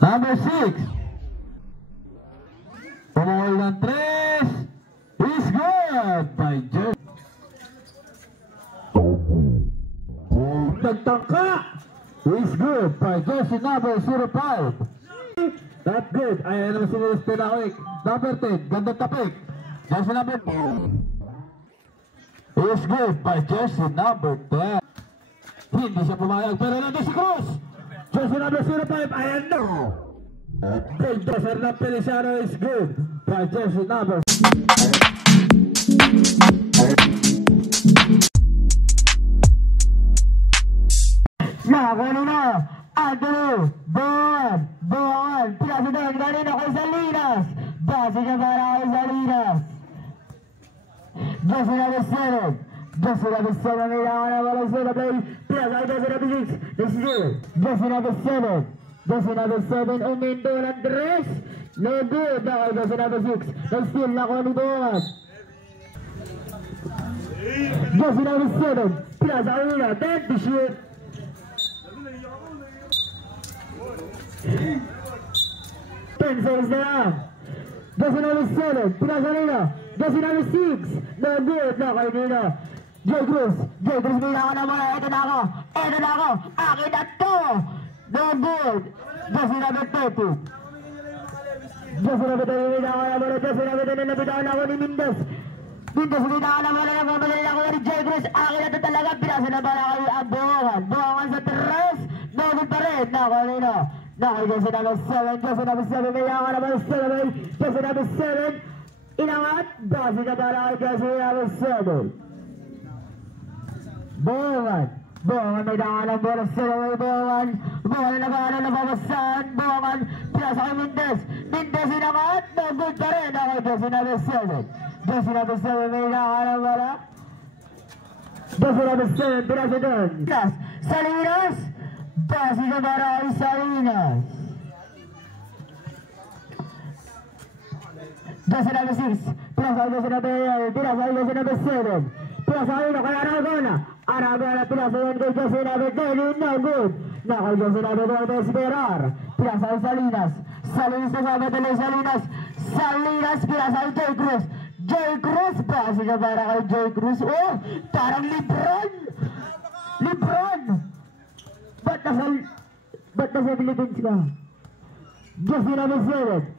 Number 6. Pumahol ng 3. Is good by Jersey. Nagtangka. Is good by Jersey number 05. Not good. Ayan naman sinulus Pinawik. Number 10. Ganda tapik. Jersey number 4. Is good by Jersey number 10. Hindi siya pumayag. Pero nandun si Cruz. Jersey number 05. Ayan na. Bulldozer ng Feliciano is good by Jersey number 5. Nakakano na Andrew Boan President kanina kay Salinas base niya para kay Salinas Jersey number 7 Jersey number 7 kailangan na walang sila play Plus ay Jersey number 6 this is good Jersey number 7 Jersey number 7 uminto ng dress no good na kay Jersey number 6 nag-steal na ko ni Boan Jersey number 7 Plus ay nila 10 to shoot 10 seconds na lang Jersey number 7 Plus ay nila Jersey number 6 no good na kay nila Jay Cruz bila ka na muna eto na ako akin na to no good Jersey number 30 Jersey number 30 bila ka na muna Jersey number 30 nabitawan ako ni Mindes bila ka na muna nagmamadali ako ni Jay Cruz akin na to talaga pinasa na para kayo ang buwangan sa 3 no good pa rin na kanina Nakay Jersey number 7 Jersey number 7 bila ka na muna Jersey number 7 inangat base na para kay Jersey number 7 Buwangan may dangalang bola sila may Buwangan na nagaanan na babasan Buwangan pinasa kay Mindes inangat no good pa rin na kay Jersey number 7 Jersey number 7 may dangalang bola Jersey number 7 pinasa doon Salinas base na para kay Salinas Jersey number 6 pinasa kay Jersey number 8 pinasa kay Jersey number 7 Pinasa kayo na kay Aragona pinasa yan kay Jersey number 10 no good na kay Jersey number 12 Esperar pinasa kay Salinas na sabatali Salinas pinasa kay Jay Cruz base ka para kay Jay Cruz parang Lebron ba't nasa Philippines ka Jersey number 7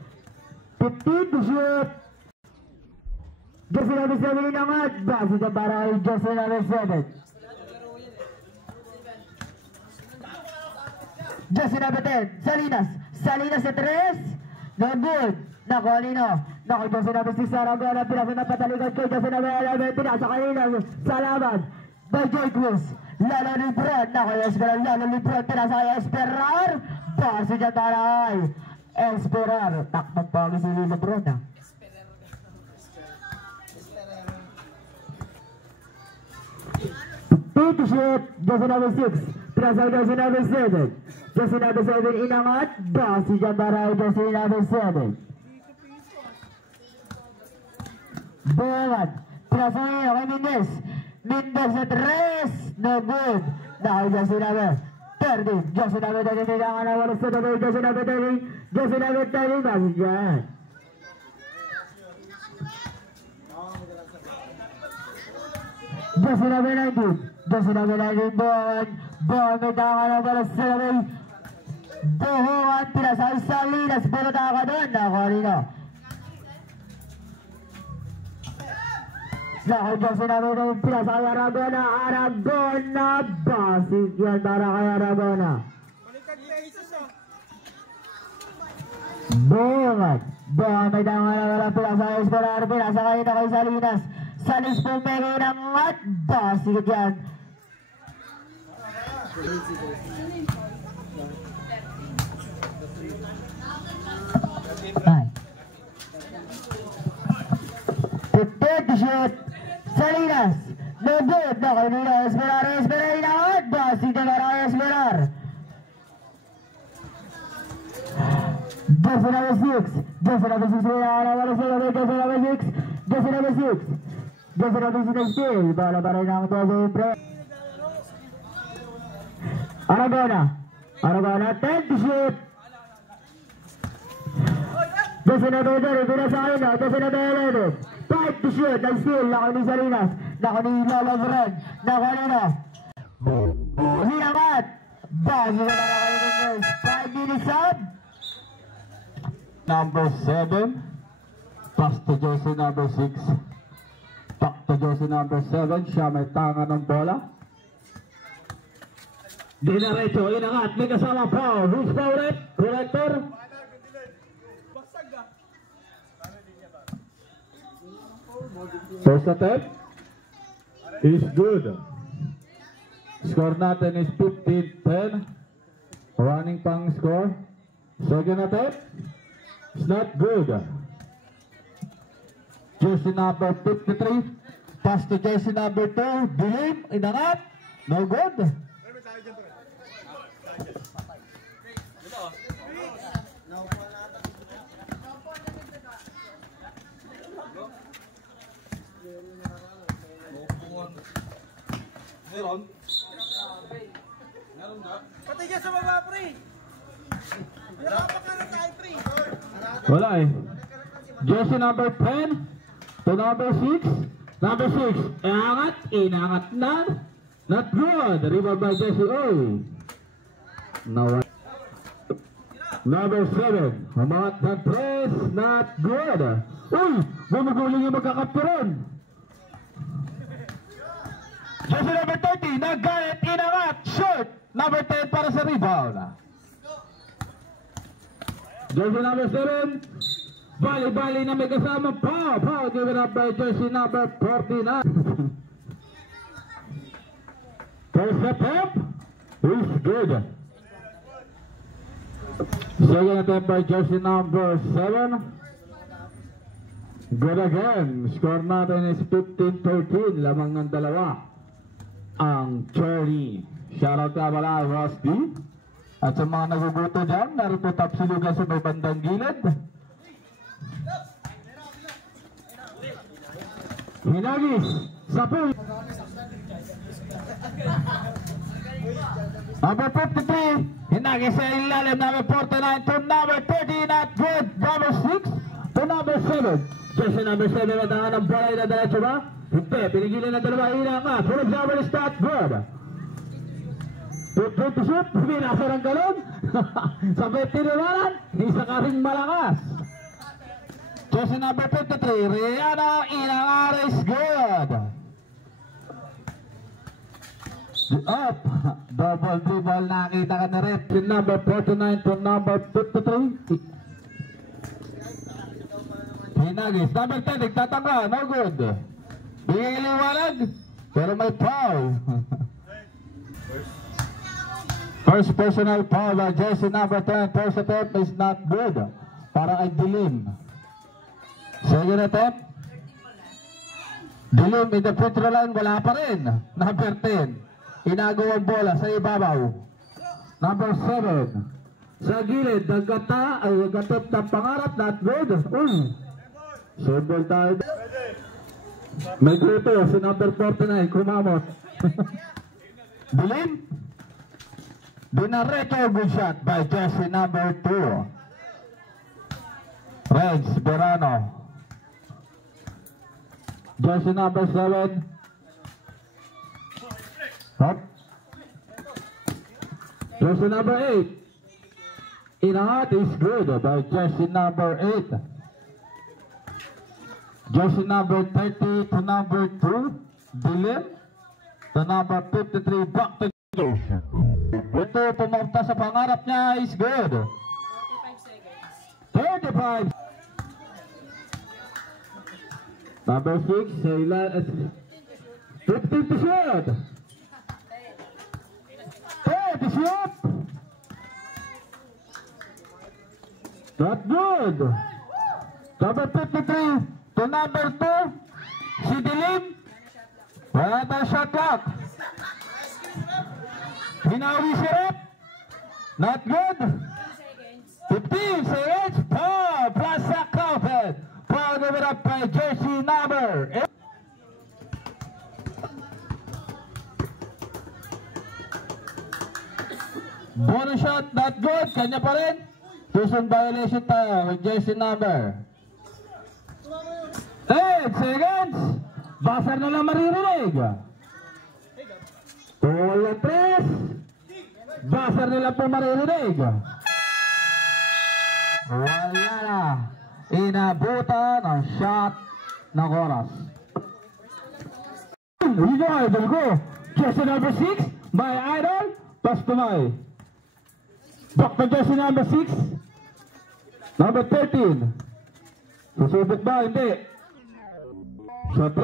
15 to shoot Jersey number 7 inangat base ka para kay Jersey number 7 Jersey number 10 Salinas sa 3 no good nakolino kay Jersey number 6 Aragona pinasa na patalikod kay Jersey number 11 pinasa kanina sa laban by Jay Cruz Lalo Lebron pinasa kay Esperar base ka para kay Esperar takbang pagi si Lebron to shoot Jersey number 6 pinasa Jersey number 7 Jersey number 7 inangat base dyan para Jersey number 7 Buwangan pinasa ngayon kay Mindes sa 3 no good na kay Jersey number 30 Jersey number 30 nilangan na walang sa tabi Jersey number 30 base dyan Jersey number 19 Buwangan may taka na pala sa tabi Buwangan pinasa kay Salinas pero taka doon nakalina Nakay Jersey number 9 pinasa kay Aragona basig yan para kay Aragona Buwangan may taka na pala pinasa kay Esperar pinasa kay Salinas po may inangat basig yan to shoot Salinas no good na kay nila Esperar inangat basig na para kay Esperar Jersey number 6 Jersey number 6 steal bala para ng Jersey pre Aragona Ano ba natin? To shoot. Doon na ba dyan? Ito na sa akin na. Doon na ba 11. 5 to shoot. Ang steal. Nako ni Salinas. Nako ni Lalagran. Nako na. Hinamat. Bago na kayo ng guys. 5 minutes up. Number 7. Pass to jersey number 6. Back to jersey number 7. Siya may tanga ng bola. Dinaretso, inangat, may kasama foul. Who's foul it? Corrector? First attempt is good. Score natin is 15-10. Running pang score. Second attempt is not good. Jersey number 53. Pass to jersey number 2. Dilim, inangat. No good. Meron? Meron ba? Patigyan sa baba, pre! Pinapakanan tayo, pre! Wala eh. Jersey number 10 to number 6. Number 6. Inangat na. Not good. Rebound by Jersey. Oh. No. Number 7. Umangat na press. Not good. Uy! Gumuguling yung magkakapturon. Jersey number 30. Nagalit. Inangat. Short. Number 10 para sa rebound. Jersey number 7. Bali-bali na may kasama. Pow! Given up by jersey number 49. First attempt is good. Second attempt by jersey number 7. Good again. Score natin is 15-13. Lamang ng dalawa ang Cherry. Shoutout ka pala Ross D. At sa mga naguguto dyan, narito tapsilugan sa may bandang gilid. Hinagis sa pool. Number 53. Hinagis sa ilalim. Number 49 to number 30. Not good. Number 6 to number 7. Jersey number 7 na tangan ng bola. Inadalatso ba? Hindi. Pinigilan na dalawa. Inangat. Full observer is not good. Good to shoot. Binasa ng galon. Sabay tiniwanan. Isa ka rin malakas. Jersey number 53, Rihanna Inangar is good. Up. Double dribble, nakita ka na rin. Number 49 to number 53. Hinagis. Number 10, nagtatanga. No good. Bigay liwanag. Pero may foul. First personal foul by jersey number 10. First attempt is not good. Para kay Dilim. Second attempt. Dilim in the free throw line, wala pa rin. Number 10. Inago ang bola sa ibabaw. Number 7. Sa gilid, naggatap ng pangarap, not good. Sable tayo. May grupo, si number 49, kumamot. Dilim. Dinareto, good shot by jersey number 2. Reds Verano. Jersey number 7. Hop. Jersey number 8. Inangat is good by jersey number 8. Jersey number 30 to number 2. Dilim. To number 53. Back to jersey. Ito pumunta sa pangarap niya is good. 35. Number 6, Sailan, 15 to shoot. 10 to shoot. Not good. Number 53 to number 2, si Dilim. Wala tayong shot clock. Hinawi si Rep. Not good. 15 seconds. Foul. Plus counted. Foul given up by jersey number 8. Bonus shot, not good. Kanya pa rin. Two-zone violation tayo with jersey number 10 seconds. Buzzer na lang maririnig. 2-3. Buzzer na lang po maririnig. Wala na. Inabutan ang shot ng oras. Yun yung idol ko. Jersey number 6, my idol, pass to my. Back to jersey number 6, number 13. Susubok ba? Hindi. So 3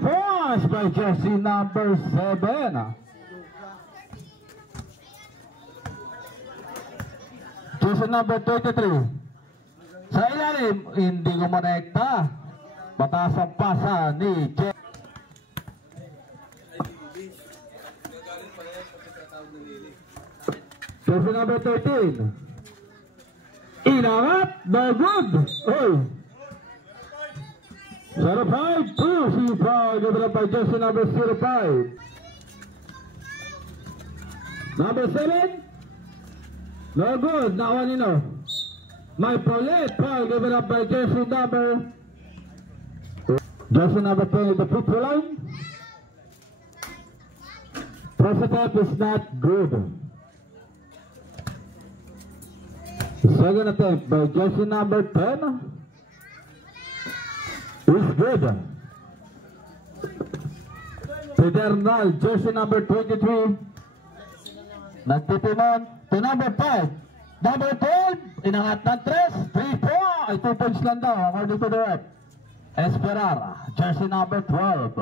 points by jersey number 7. Jersey number 33. Sa ilalim, hindi ko manekta. Mataas ang pasa ni Jersey. Jersey number 13. Inangat, no good. Oy. 05, 2, si foul, given up by jersey number 05. Number 7. No good, nakuha nino. My Paulette, foul, given up by jersey number 20, the free throw line. First attempt is not good. Second attempt by jersey number 10 is good. Pedernal, jersey number 23. Nagtitimon to number 5. Number 12, inangat ng 3 ay 2 points lang daw according to the rep. Esperar, jersey number 12.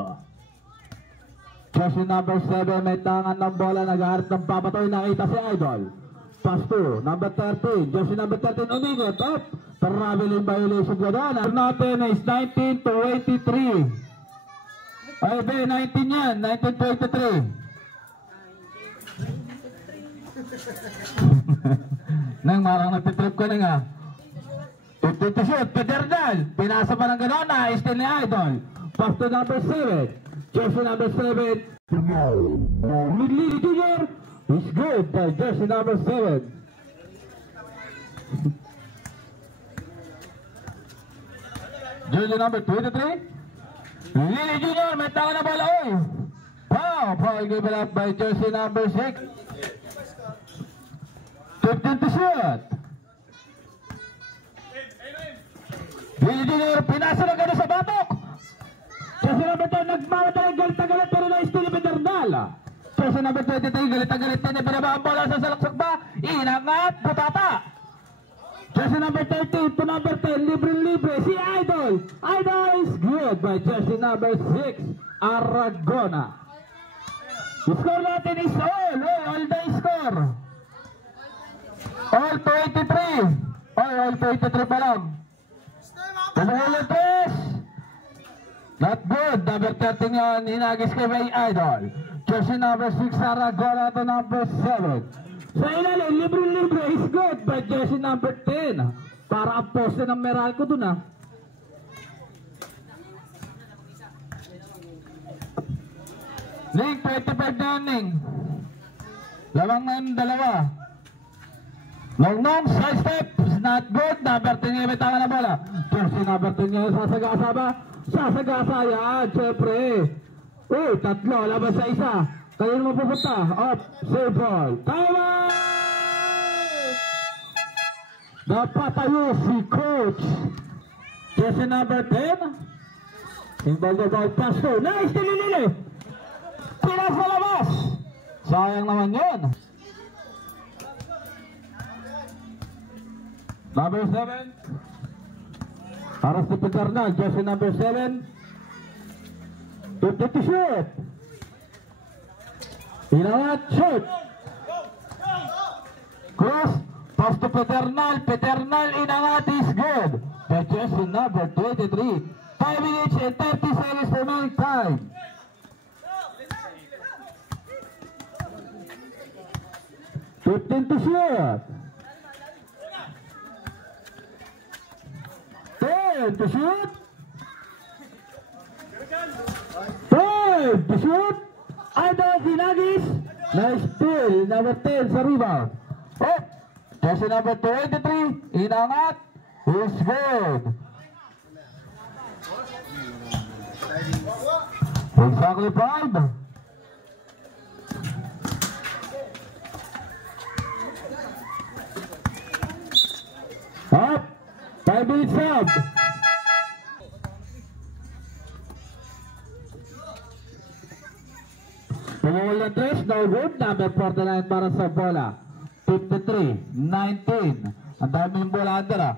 Jersey number 7, may tangan ng bola, nag-aarap ng papatoy, nakita si Idol. Pass to number 13, jersey number 13, umigot up. Traveling violation ko doon. Our natin is 19-23. Ay, 19 yan, 19-23. Nang marang nagtitrip ko na nga. 50 shoot, Pedernal. Pinasa pa ng gano'n, na-steal ni Idol. Pass to number 7. Jersey number 7. Midley Jr. is good by jersey number 7. Jersey number 23. Lily Jr. may tanga na bola. Foul given up by jersey number 6. 15 to shoot. Lily Jr. pinasa na gano'n sa batok. Jersey number 10 nagmamatay, galit-galit pero na-steal ni Pedernal. Jersey number 23 galit-galit na pinaba ang bola sa salaksak ba. Inangat, butata. Jersey number 13 to number 10, libre-libre si Idol. Idol is good by jersey number 6, Aragona. The score natin is all day score. All to 83. All to 83 pa lang. Tumulong not good. Number 13 yun, hinagis kay may Idol. Jersey number 6, Aragona to number 7. Sa ilalim, libre-libre is good by jersey number 10. Para ang poste ng Meralco dun Ning, 25 na Ning. Lamang na yung dalawa. Long side step is not good. Number 10 yung may tama na bola. Jersey number 10 yung sasagasa ba? Sasagasa yan, syempre. Tatlo, labas sa isa. Kayo naman pupunta. Up, save ball. Tama! Napatayo si coach. Jersey number 10. Involved about pass to. Nice, nililili. Pinas na labas. Sayang naman yun. Number 7. Para si Pedernal. Jersey number 7. 50 to shoot. Inangat, shoot. Cross, pass to Pedernal. Pedernal, inangat is good. The jersey number 23. 5 minutes and 30 seconds remaining time. To shoot. 10 to shoot. 5 to shoot. Idol Ginagis Nice steal. Number 10 sa rebound. Oh! Jersey number 23. Inangat. Is good. Exactly 5. Up. 5 minutes up. Pumawal na 3, no good. Number 49 para sa bola. 53, 19. Ang dami yung bola under.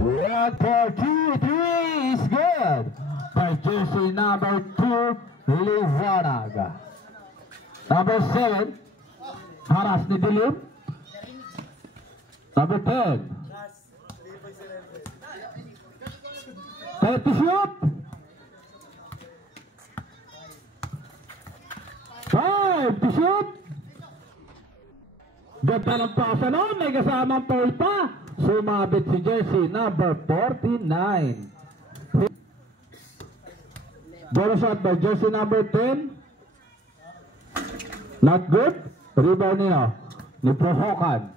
Red for 2-3 is good. By jersey number 2, Liwanag. Number 7, haras ni Dilim. Number 10. 30 shoot. 5 to shoot. Ganda ng pasa noon. May kasamang foul pa. Sumabit si jersey number 49. Ball shot by jersey number 10. Not good. Rebound niya ni Prohokan.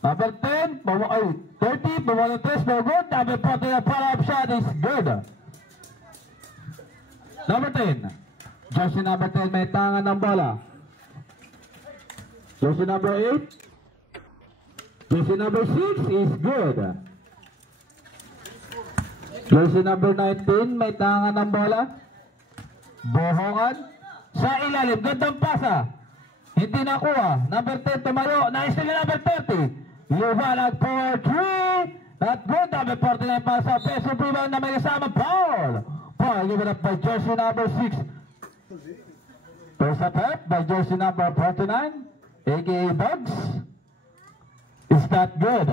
Number 10. 30. Bumalik 3. No good. Number 49. Follow-up shot is good. Number 10. Jersey number 10 may tangan ng bola. Jersey number 8. Jersey number 6 is good. Jersey number 19 may tangan ng bola. Bohongan sa ilalim. Gandang pasa. Hindi nakuha. Number 10 tumayo. Nice na number 30. Liwanag for 3. Not good. Number 49 pasa. Peso rebound na may kasama. Foul. Foul given up by jersey number 6. First attempt by jersey number 49, aka Bugs. Is that good?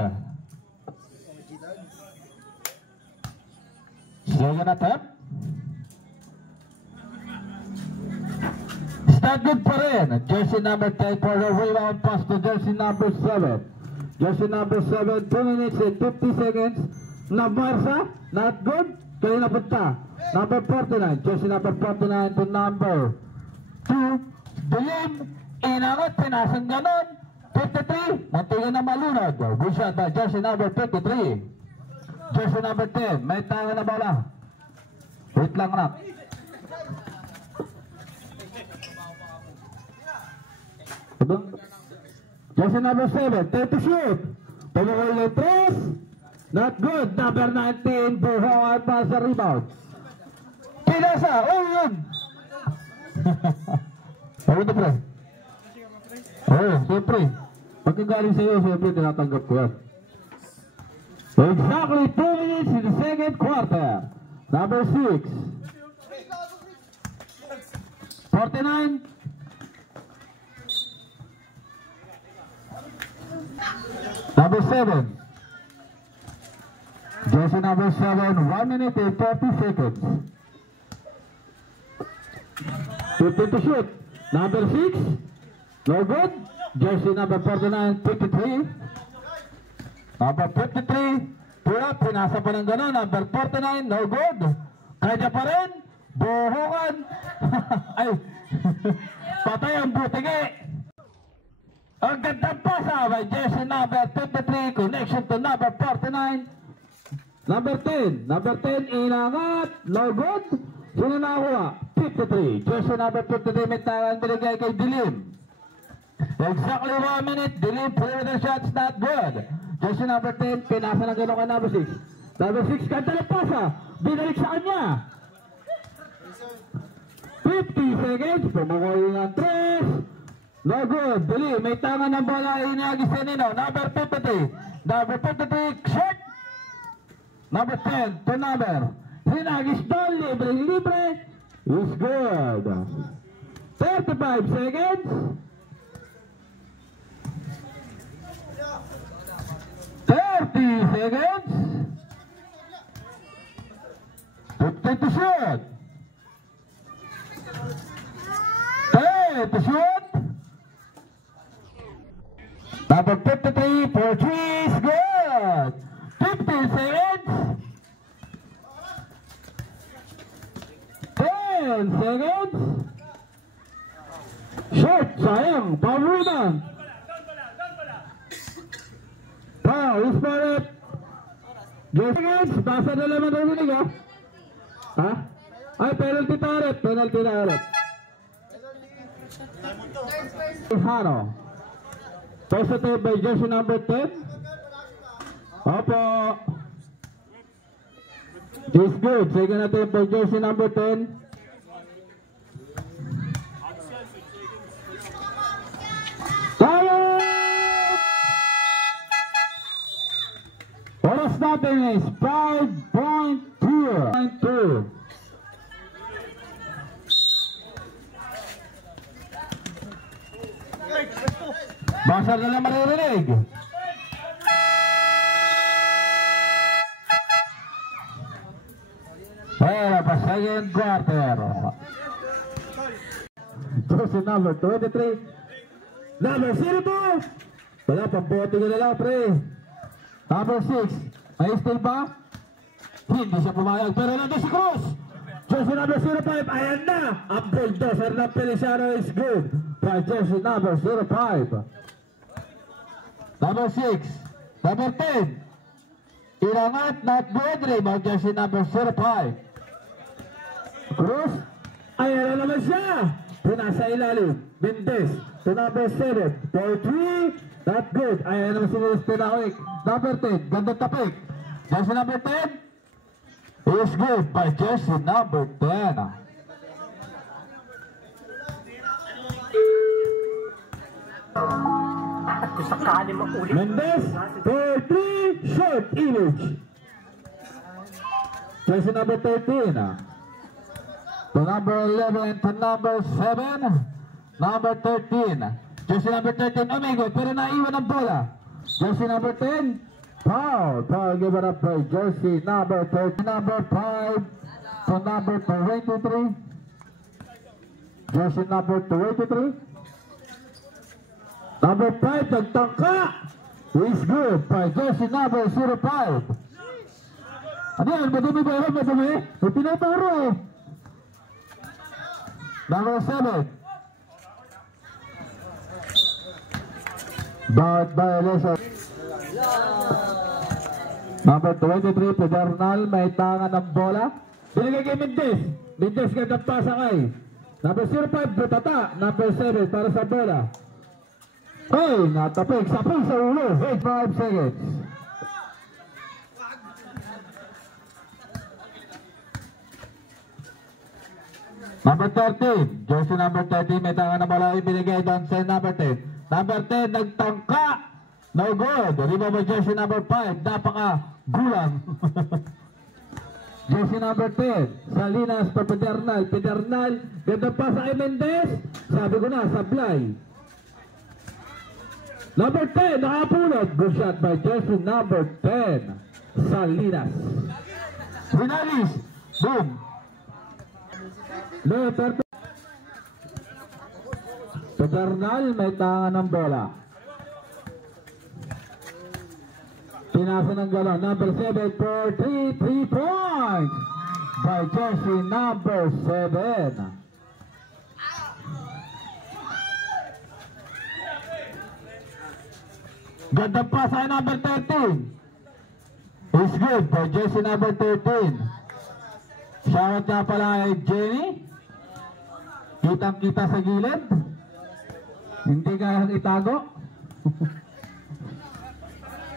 Second attempt. Is that good pa rin? Jersey number 10 for the rebound pass to jersey number 7. Jersey number 7, 2 minutes and 50 seconds. Namarsa, not good. Kaya napunta. Number 49, jersey number 49 to number 2. Dilim, inangat, pinasang ganon. 53, mantingin na malunod. Good shot by jersey number 53. Jersey number 10, may tangan na bola. Wait lang na. Jersey number 7, 30 shoot. Pumukul ng 3. Not good. Number 19, Buhongan pa sa rebound. Pinasa, oh yun. Ano ito pre? Oo, siyempre. Pagkagaling sa iyo, siyempre tinatanggap ko yan. Exactly 2 minutes in the second quarter. Number 6. 49. Number 7. Jersey number 7, 1 minute and 30 seconds. 50 to shoot. Number 6, no good. Jersey number 49, 53. Number 53, pull up, pinasa pa ng gano'n. Number 49, no good. Kaya pa rin, Buhongan. Ay, patay ang butingi. Ang gandang pasa by jersey number 53, connection to number 49. Number 10, inangat, no good. Sino nakuha? 53. Jersey number 53, may tangan binigay kay Dilim. Exactly 1 minute. Dilim, further shots, not good. Jersey number 10, pinasa ng gano'n ka number 6. Number 6, kanta ng pasa. Binalik sa kanya. 50 seconds. Pumukul ng 3. No good. Dilim, may tangan ng bola. Inagis sa nino. Number 53. Number 53, shot. Number 10, to number. Hinagis doon, libre. Is good. 35 seconds. 30 seconds. 50 to shoot. 10 to shoot. Number 53 for 3 is good. 15 seconds. 10 seconds. Shot, sayang, foul rebound. Foul, is for it. Seconds, basa na naman narinig ha. Ha? Ay, penalty na ulit, penalty na ulit. Hano. Positive by jersey number 10. Opo. Is good. Sige natin by jersey number 10. Oras natin is 5.2. Basar na lang maririnig. Pero pa second quarter. Jersey number 23. Number 02. Wala pang bote ka na lang, pre. Number 6. May still ba? Hindi siya pumayag. Pero nandun si Cruz. Jersey number 05. Ayan na. Ang bulldozer ng Feliciano is good. By jersey number 05. Number 6. Number 10. Ilangat, not good. Rebound jersey number 05. Cruz. Ayan na naman siya. Pinasa ilalim. Mendez. To number 7. For 3. Not good. Ayan naman si Willis Pinawik. Number 10. Gandang tapik. Jersey number 10. Is good by jersey number 10. Mendez for 3. Short image. Jersey number 13. To number 11 to number 7. Number 13. Jersey number 13. Amigo, pero naiwan ang bola. Jersey number 10. Foul. Foul given up by jersey number 13. Number 5 to number 23. Jersey number 23. Number 5, nagtangka. Is good by jersey number 05. Ano yan? Madumi ba yun? Madumi? May pinataro eh. Number 7. Bawat violation. Number 23, Pedernal, may tangan ng bola. Binigay kay Mendez. Mendez gandang pasakay. Number 05, Butata. Number 7, para sa bola. Ay, natapik. Sapong sa ulo. 5 seconds. Number 13, jersey number 13, may tangan ng bola. Ibinigay doon sa number 10. Number 10, nagtangka. No good. Rebound jersey number 5. Napaka gulang. Jersey number 10. Salinas pa Pedernal. Pedernal. Ganda pa sa Mendez. Sabi ko na, sablay. Number 10. Nakapulot. Good shot by jersey number 10. Salinas. Winalis. Boom. Letter. Pedernal. May tangan ng bola. Pinasa ng galaw, number 7 for 3 points by jersey number 7. Ganda pa sa number 13. Is good by jersey number 13. Shoutout nga pala ay Jenny. Kitang kita sa gilid. Hindi kayang itago.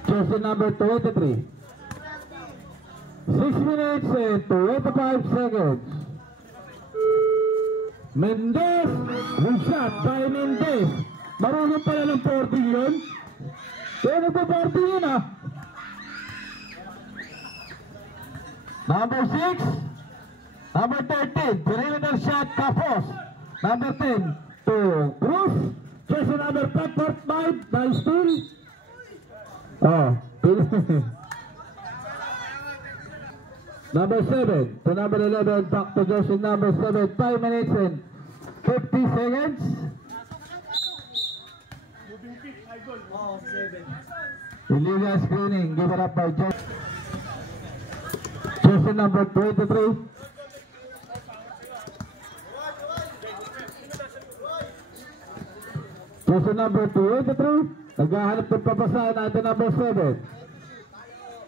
Jersey number 23. 6 minutes and 25 seconds. Mendez. Good shot by Mendez. Marunong pala ng 40 yun. Kaya nagpa-40 yun ah. Number 6. Number 13. Perimeter shot Kapos. Number 10 to Cruz. Jersey number 5 by Steel. Oh, number 7 to number 11, back to jersey number 7, 5 minutes and 50 seconds. Illegal screening given up by jersey number 23. Jersey number 23. Naghahanap ng papasahan natin number 7.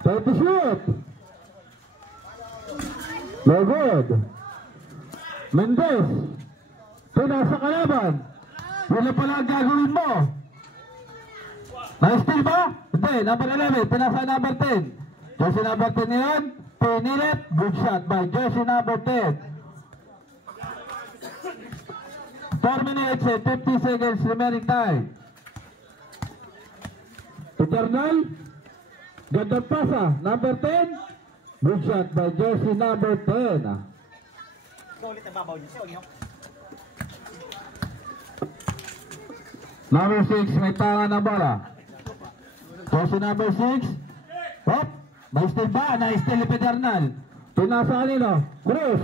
20 shoot. No good. Mendez. Pinasa kalaban. Wala pala ang gagawin mo. Na-steal ba? Hindi. Number 11. Pinasa number 10. Jersey number 10 ngayon. Pinilit. Good shot by jersey number 10. 4 minutes and 50 seconds remaining time. Eternal. Gandang pasa. Number 10. Good shot by jersey number 10. Ulit ang babaw niya. Siya, Number 6, may tangan ng bola. Jersey number 6. Hop! May steal ba? Na-steal ni Pedernal. Pinasa kanino? Cruz.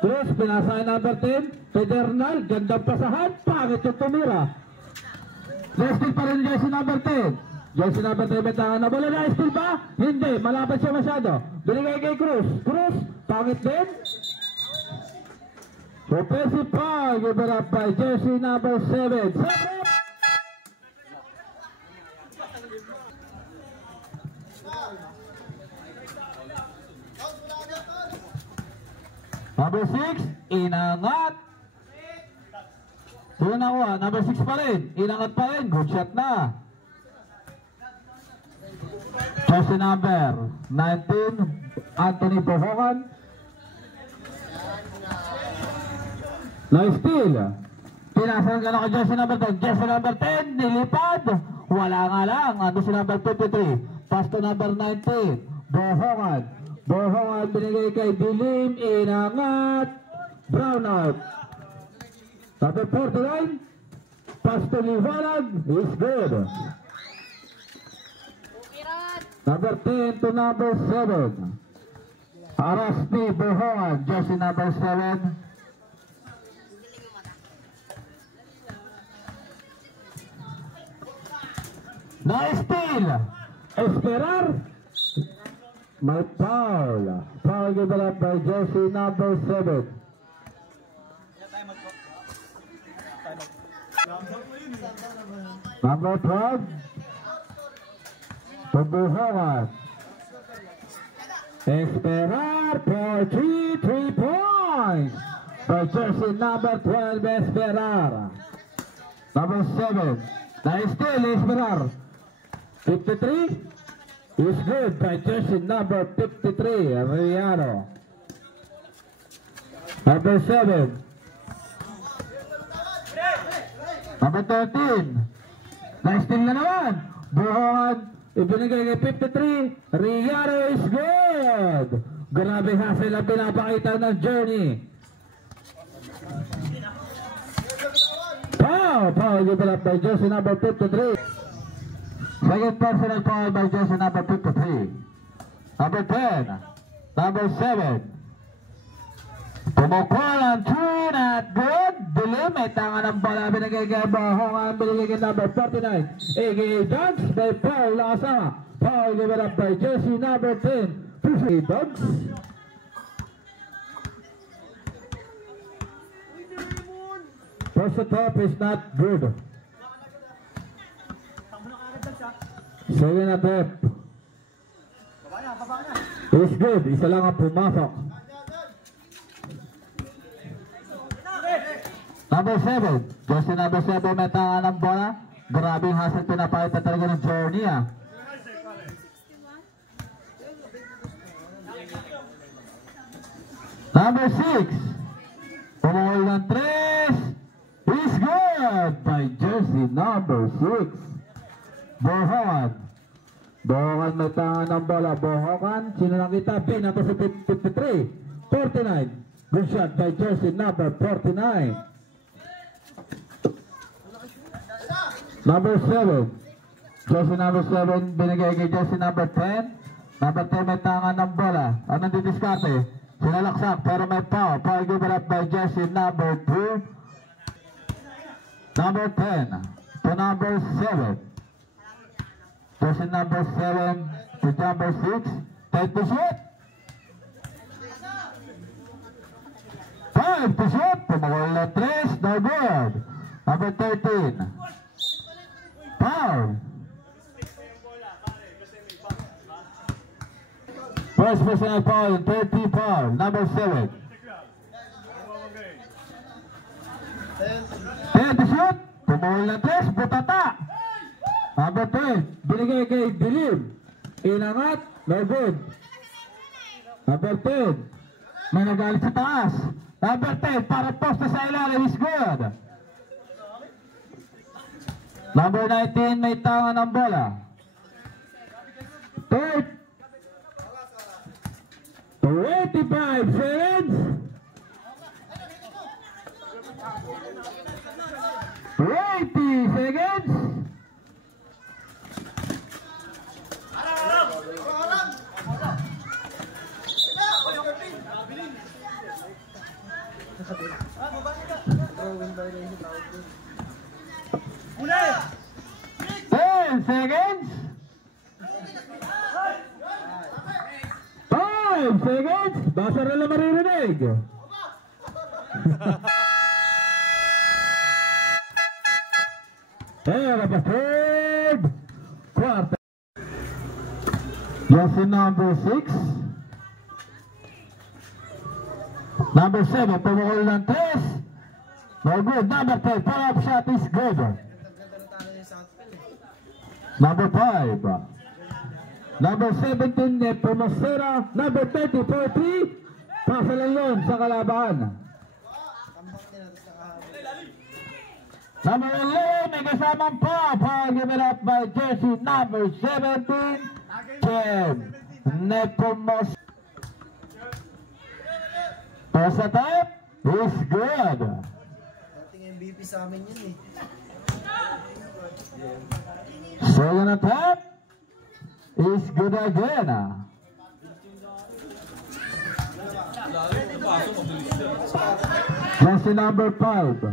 Cruz, pinasa ni number 10. Pedernal, gandang pasahan. Pangit yung tumira. Na-steal pa rin jersey number 10. Jersey number 10, may tangan ng bola. Na-steal ba? Hindi, malapit siya masyado. Binigay kay Cruz. Cruz, pangit din. Offensive foul, given up by jersey number 7. Number 6, inangat. Sino na kuha? Number 6 pa rin. Inangat pa rin. Good shot na. Jersey number 19, Anthony Bohogan. Na-steal. Pinasan ka na ka jersey number 10. Jersey number 10, nilipad. Wala nga lang. Ano si number 53? Pass to number 19. Bohogan. Bohogan binigay kay Dilim. Inangat. Brown out. Number 49. Pass to Liwanag. Is good. Number 10 to number 7. Arasti Bohogan. Jersey number 7. Na-steal. Esperar. May foul. Foul given up by jersey number 7. Number 12. Bohogan. Esperar for 3 points. By jersey number 12, Esperar. Number 7. Na-steal Esperar. 53 is good by jersey number 53, Riano. Number 7. Number 13. Na-steal na naman. Bohogan, ibinigay kay 53. Riano is good. Grabe hustle ang pinapakita ng Journey. Foul given up by jersey number 53. Second personal foul by jersey number 53. Number 10. Number 7. Tumukol ang 2, not good. Dilim, may tanga ng bola. Binigay kay Bohogan, binigay kay number 49. A.K.A. Dogs, may foul na kasama. Foul given up by jersey number 10. A.K.A. Dogs. First attempt is not good. Second attempt is good. Isa lang ang pumasok. Number 7. Jersey number 7, may tanga ng bola. Grabing hustle pinapakita talaga ng Journey. Number 6. Pumahol ng 3. Is good by jersey number 6. Bohogan. Bohogan may tanga ng bola. Bohogan, sino nakita? Ben, ito si 53. 49. Good shot by jersey number 49. Number 7. Jersey number 7, binigay kay jersey number 10. Number 10 may tanga ng bola. Anong didiskarte? Sinalaksak pero may foul. Foul given up by jersey number 2. Number 10 to number 7. Jersey number 7 to number 6. Take the shot. 5 to shoot. Pumawal na 3. No good. Number 13. Foul. First personal foul, 30 foul, number 7. 10 to shoot. Tumuhol ng 3, butata. Number 10, binigay kay Dilim. Inangat, no good. Number 10, may nagalit sa taas. Number 10, para poste sa ilalim, is good. Number 19, may tangan ng bola. Third, 25 seconds. 20 seconds. Ten seconds. 5 seconds. Basa na lang maririnig. Third quarter. Yes, number 6. Number 7, pumukul ng 3. No good. Number 10, pull-up shot is good. Number 5. Number 17, Nepomusera. Number 30, 43. Pasa lang yun sa kalaban. Number 11, may kasamang pa. Given up by jersey number 17, Chen Nepomusera. Pass attempt is good. Dating MVP sa amin yun eh. Second attempt is good again. Jersey number 5.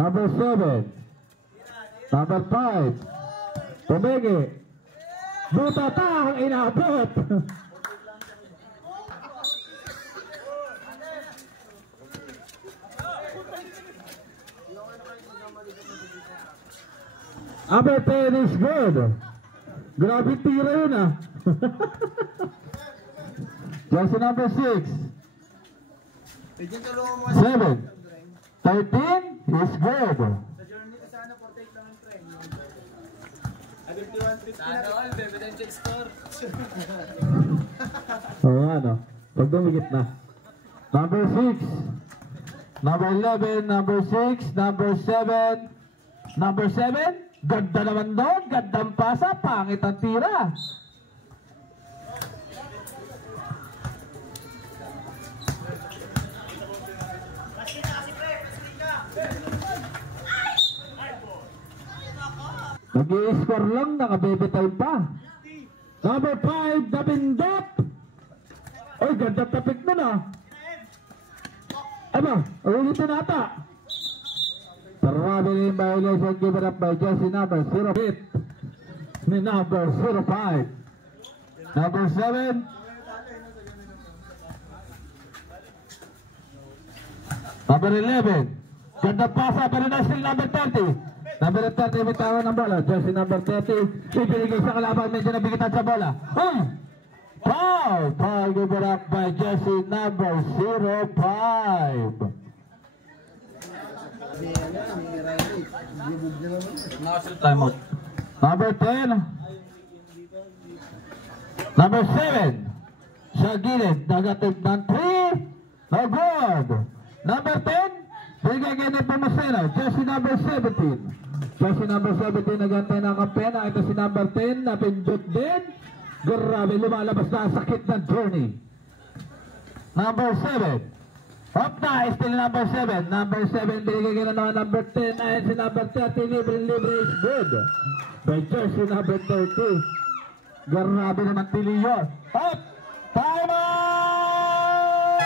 Number 7. Number 5. Pumigi. Butata ang inabot. Number 10 is good. Grabe tira yun ah. Jersey number 6. 7. 13 is good. Oo ano, pag dumigit na. Number 6. Number 11, number 6, number 7. Number 7, ganda naman doon, gandang pasa, pangit ang tira. Nag-i-score lang, nakabebetay pa. Number 5, Dabindot. Oy, ganda tapik nun ah. Aba, ulitin ata. Traveling violation given up by jersey number 08. Number 05. Number 7. Number 11. Ganda pasa pero na still number 30. Number 30 may tawa ng bola. Jersey number 30. Ibinigay sa kalaban, medyo nabigitan sa bola. Foul! Foul given up by jersey number 05. Timeout. Number 10. Number 7. Sa gilid. Negative ng 3. No good. Number 10. Bigay kayo ng Pumasena. Jersey number 17. Jersey number 17 nagantay ng kampena. Ito si number 10. Napindot din. Grabe, lumalabas na ang sakit ng journey. Number 7. Up na, still number 7. Number 7, binigay ka na naman number 10. Ayan si number 30, libre is good. By jersey number 30. Grabe naman tili yun. Up! Time out!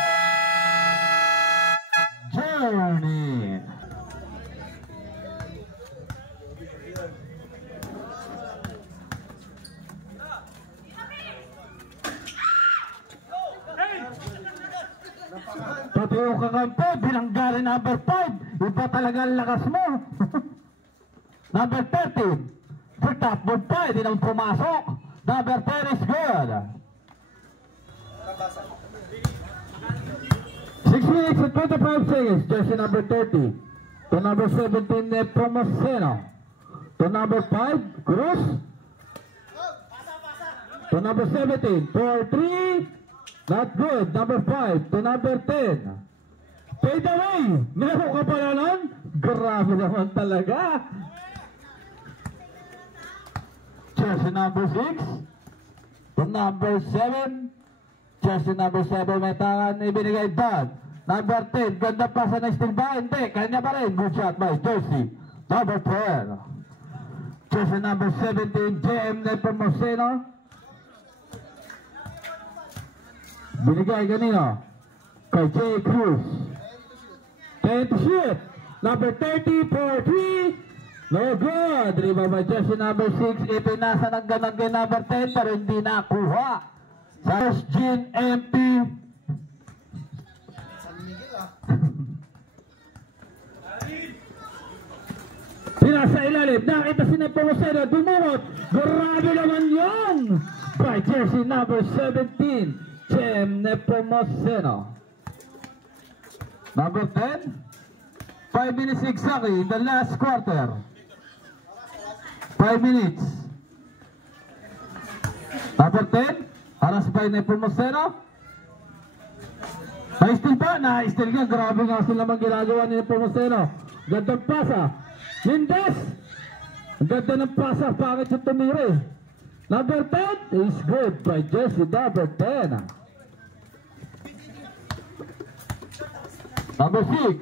Journey! Pati yung kakampi, binangga rin number 5. Iba talaga ang lakas mo. Number 13. For top board pa, hindi naman pumasok. Number 10 is good. 6 minutes and 25 seconds. Jersey number 30. To number 17, Nepomuceno. To number 5, Cruz. To number 17, 4-3. Not good. Number 5 to number 10. Fade away. Meron ka pala nun? Grabe naman talaga. Jersey number 6 to number 7. Jersey number 7 may tangan ibinigay doon. Number 10. Ganda pa sa next ba? Hindi. Kanya pa rin. Good shot by Jersey number 10. Jersey number 17. JM Nepomuceno. Binigay kanino? Kay J. Cruz. 10 to shoot. Number 30 for 3. No good. Rebound by Jersey number 6. Ipinasa ng ganang kay number 10 pero hindi nakuha. Sa Jean MP. Pinasa ilalim. Nakita si Nepomuceno. Dumukot. Grabe naman yun. By Jersey number 17. Jem Nepomuceno. Number 10. 5 minutes exactly in the last quarter. 5 minutes. Number 10. Aras by Nepomuceno. Na-steal pa. Na-steal nga. Grabe nga sila mang ginagawa ni Nepomuceno. Gandang pasa. Lindes. Ang ganda ng pasa. Pangit yung tumiri. Number 10 is good by Jersey number 10. Number 6.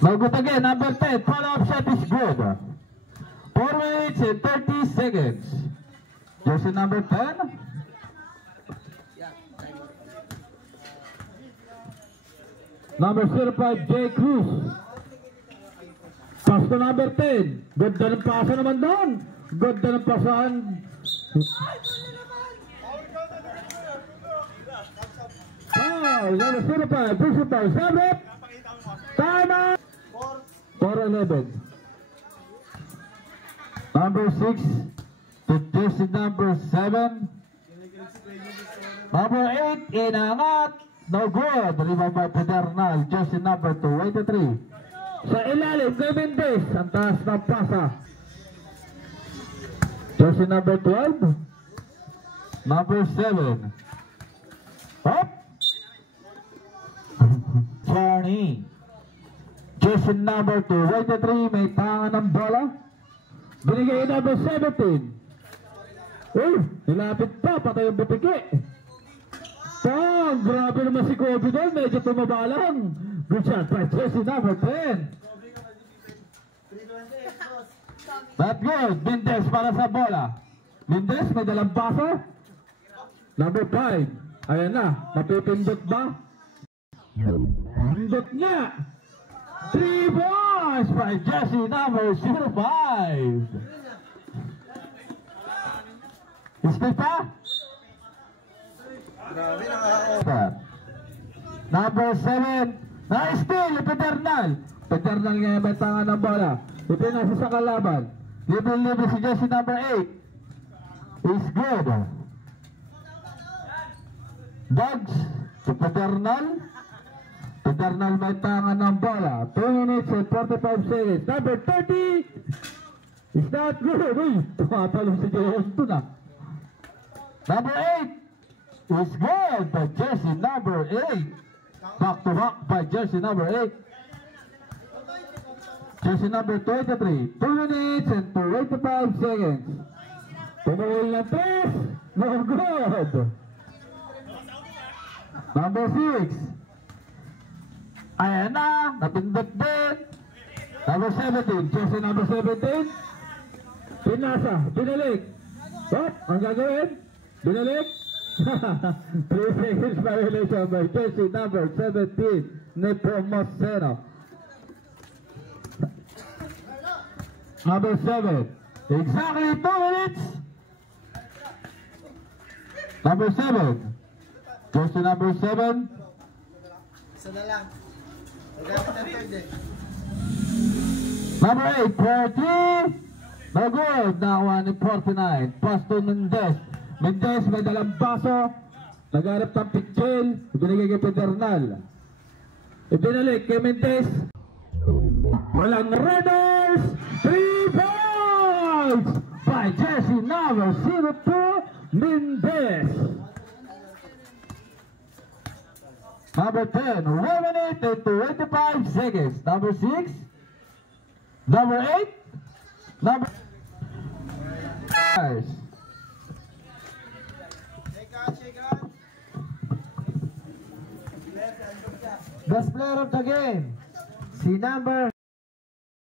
No good again. Number 10. Follow-up shot is good. 4 minutes and 30 seconds. Jersey number 10. Number 05, J. Cruz. Pass to number 10. Ganda ng pasa naman doon. Ganda ng pasahan. Number 05, principal. Sabit. Tama. 4-11. Number 6 to Jersey number 7. Number 8, inangat. No good. Rebound by Pedernal. Jersey number 283. Sa ilalim, Kevin Days. Ang taas ng pasa. Jersey number 12. Number 7. Hop. Johnny. Jersey number 283. May tangan ng bola. Binigay number 17. Uy, nilapit pa. Patay yung butiki. Grabe naman si Kobe doon. Medyo tumaba lang. Good shot by Jersey number 10. Not good. Lindes para sa bola. Lindes may dalang paso. Number 5. Ayan na. Mapipindot ba? Pindot niya. 3 points by Jersey number 05. Stay pa? Grabe na Number 7. Na-steal. Pedernal. Pedernal nga yung tangan ng bola. Ipinasa sa kalaban. Libre-libre si Jersey number 8. Is good. Dogs to Pedernal. Pedernal may tangan ng bola. 2 minutes and 45 seconds. Number 30. Is not good. Uy, tumatalong si Jersey na. Number 8. Is good by Jersey number 8. Back to back by Jersey number 8. Jersey number 23. 2 minutes and 25 seconds. Tumuloy na 3. No good. Number 6. Ayan na. Napindot din. Number 17. Jersey number 17. Pinasa. Binalik. What? Ang gagawin? Binalik. 3 seconds violation by Jersey number 17, Nepomuceno. Number 7. Exactly 2 minutes. Number 7. Jersey number 7. Isa na lang. Nagamit ang third eh. Number 8, 43. No good. Nakakuha ni 49. Pass to Mendez. Mendez may dalang baso. Nagharap ng pitchel. Ibinigay kay Pedernal. Ibinalik kay Mendez. Walang runners. 3 points by Jersey number 02, Mendez. Number 10, 1 minute and 25 seconds. Number 6, number 8, number 5. Shake on. Best player of the game, si number